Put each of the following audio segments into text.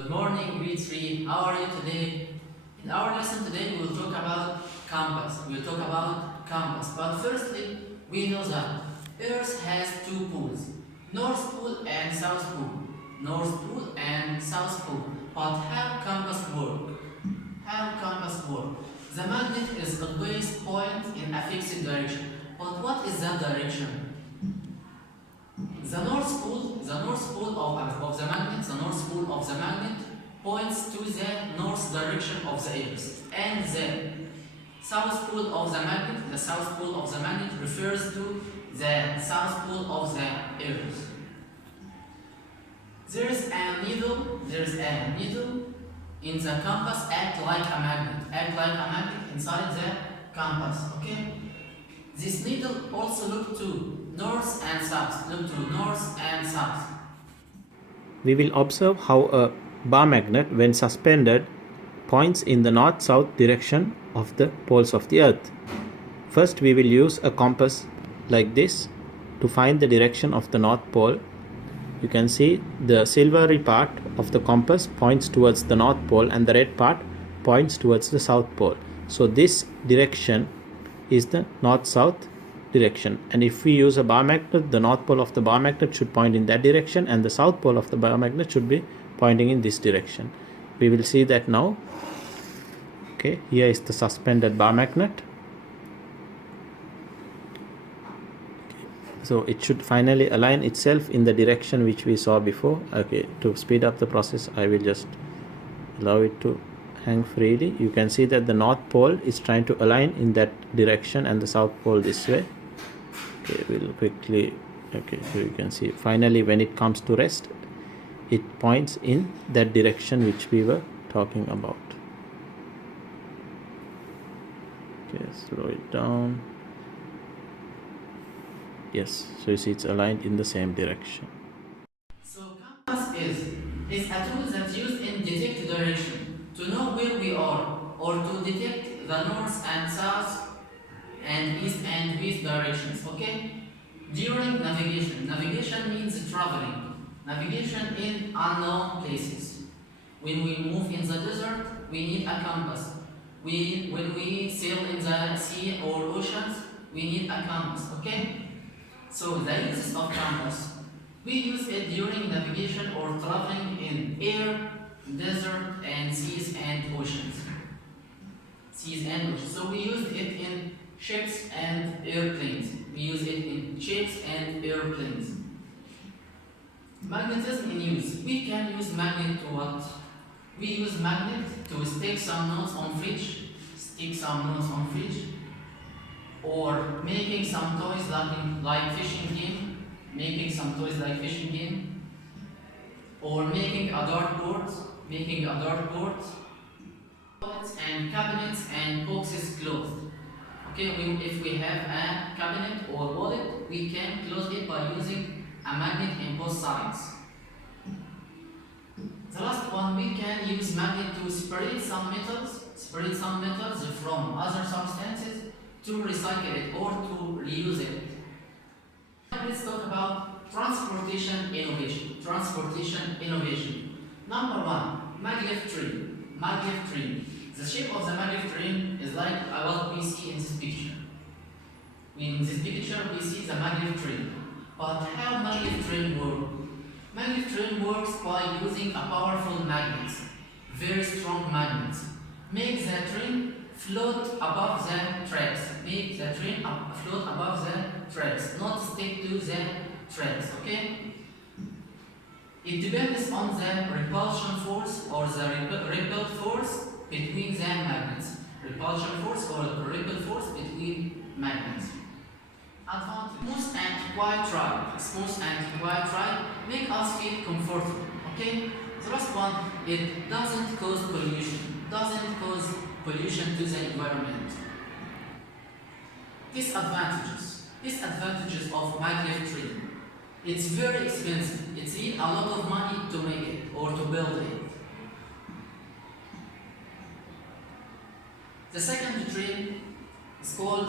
Good morning, grade 3. How are you today? In our lesson today, we will talk about compass. We will talk about compass. But firstly, we know that Earth has two poles, North Pole and South Pole. North Pole and South Pole. But how compass work? How compass work? The magnet is always point in a fixed direction. But what is that direction? The North Pole of the magnet, the North Pole of the magnet points to the north direction of the Earth, and the South Pole of the magnet, the South Pole of the magnet refers to the South Pole of the Earth. There is a needle in the compass act like a magnet inside the compass. Okay. This needle also look to north and south. We will observe how a bar magnet, when suspended, points in the north-south direction of the poles of the earth. First, we will use a compass like this to find the direction of the north pole. You can see the silvery part of the compass points towards the north pole and the red part points towards the south pole. So this direction is the north-south direction, and if we use a bar magnet, the north pole of the bar magnet should point in that direction and the south pole of the bar magnet should be pointing in this direction. We will see that now. Okay, here is the suspended bar magnet. Okay. So it should finally align itself in the direction which we saw before. Okay, to speed up the process, I will just allow it to hang freely. You can see that the north pole is trying to align in that direction and the south pole this way. Okay, we'll quickly, okay, so you can see finally when it comes to rest, it points in that direction which we were talking about. Okay, slow it down. Yes, so you see it's aligned in the same direction. So compass is a tool that's used in detect direction, to know where we are, or to detect the north and south and east and west directions. Okay? During navigation means traveling. Navigation in unknown places. When we move in the desert, we need a compass. When we sail in the sea or oceans, we need a compass. Okay? So the uses of compass. We use it during navigation or traveling in air, desert, and seas and oceans. So we use it in ships and airplanes. Magnetism in use. We can use magnet to what? We use magnet to stick some notes on fridge, or making some toys like fishing game, or making a dartboard, and cabinets and boxes closed. Okay, if we have a cabinet or wallet, we can close it by using a magnet in both sides. The last one, we can use magnet to separate some metals from other substances, to recycle it or to reuse it. Let's talk about transportation innovation. Number one, maglev train. The shape of the maglev train is like what we see in this picture. In this picture, we see the maglev train. But how maglev train works? Maglev train works by using a powerful magnets, very strong magnets. Make the train float above the tracks. Not stick to the tracks. Okay? It depends on the repulsion force or the repel force between the magnets. Advantage. Smooth and quiet ride make us feel comfortable. Okay? The last one, it doesn't cause pollution to the environment. Disadvantages of maglev train. It's very expensive. It needs a lot of money to make it or to build it. The second train is called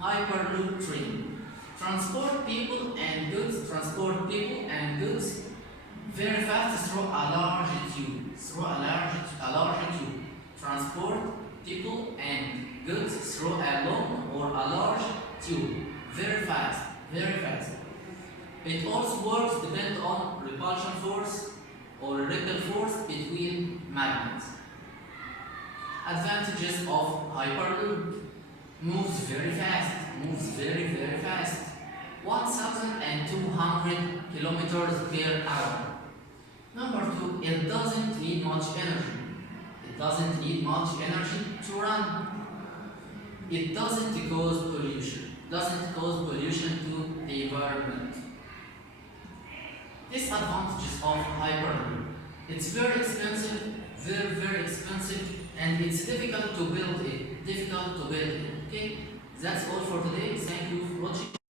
Hyperloop train. Transport people and goods very fast through a large through a large tube. Transport people and goods through a long or a large tube. Very fast, very fast. It also works depend on repulsion force or repel force between magnets. Advantages of Hyperloop: moves very fast, moves very fast. 1,200 kilometers per hour. Number 2, it doesn't need much energy. It doesn't need much energy to run. It doesn't cause pollution. Doesn't cause pollution to the environment. Disadvantages of Hyperloop: it's very expensive, very expensive, and it's difficult to build it. Okay, that's all for today. Thank you for watching.